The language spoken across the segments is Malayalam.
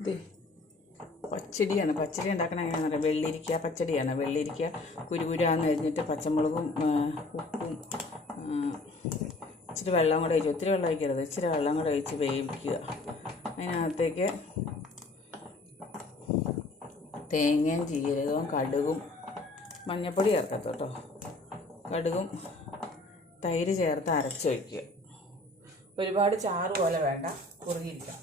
ഇത് പച്ചടിയാണ്. പച്ചടി ഉണ്ടാക്കണ എങ്ങനെയാണെന്ന് പറയാം വെള്ളിരിക്ക പച്ചടിയാണ്. വെള്ളിരിക്ക കുരുകുരാന്ന് അരിഞ്ഞിട്ട് പച്ചമുളകും ഉപ്പും ഇച്ചിരി വെള്ളം കൂടെ ഒഴിച്ച് ഒത്തിരി വെള്ളം ഒഴിക്കരുത്. ഇച്ചിരി വെള്ളം കൂടെ ഒഴിച്ച് വേവിക്കുക. അതിനകത്തേക്ക് തേങ്ങയും ജീരകവും കടുകും മഞ്ഞപ്പൊടി ചേർക്കത്ത കേട്ടോ. കടുകും തൈര് ചേർത്ത് അരച്ച് വയ്ക്കുക ഒരുപാട് ചാറ് പോലെ വേണ്ട. കുറുകിയിരിക്കണം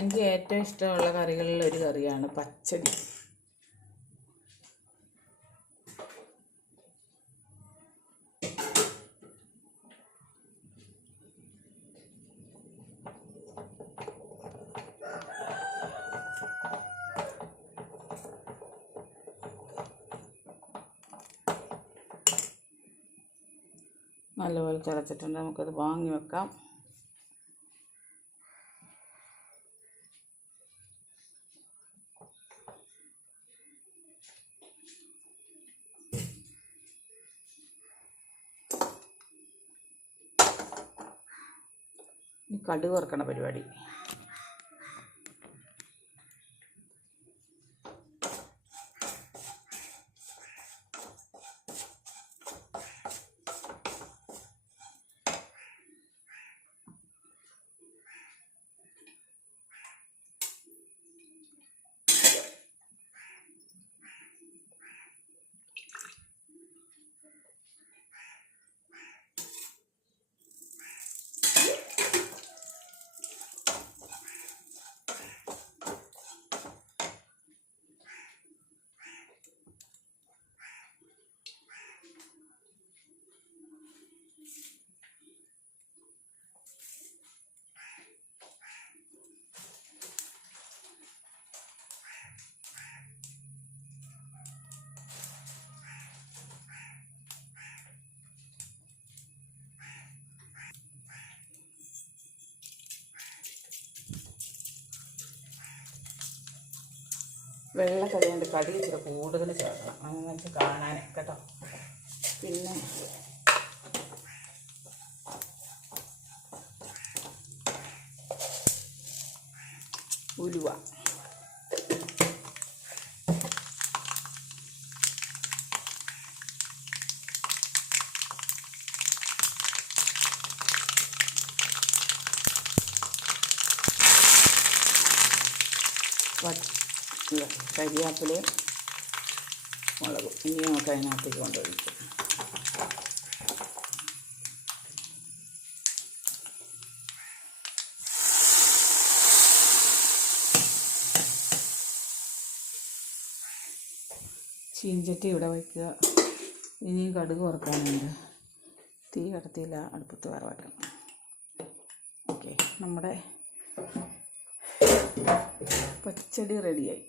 എനിക്ക് ഏറ്റവും ഇഷ്ടമുള്ള കറികളിൽ ഒരു കറിയാണ് പച്ചടി. നല്ലപോലെ തിളച്ചിട്ടുണ്ട് നമുക്കത് വാങ്ങി വെക്കാം. കടുക് വറുക്കണ പരിപാടി. വെള്ള കറി കൊണ്ട് കടി ഇച്ചിരി കൂടുതൽ ചേർക്കണം. അങ്ങനെ വെച്ച് കാണാൻ കേട്ടോ. പിന്നെ ഉലുവ. പച്ച കരിയാപ്പിലയും മുളകും. ഇനി നമുക്ക് അതിനകത്തേക്ക് കൊണ്ടൊഴിക്കും ചീഞ്ചട്ടി ഇവിടെ വയ്ക്കുക. ഇനി കടുക് വറുക്കാനുണ്ട്. തീ കടത്തിയില്ല അടുപ്പത്ത് വേറെ വെക്കണം. ഓക്കെ നമ്മുടെ പച്ചടി റെഡിയായി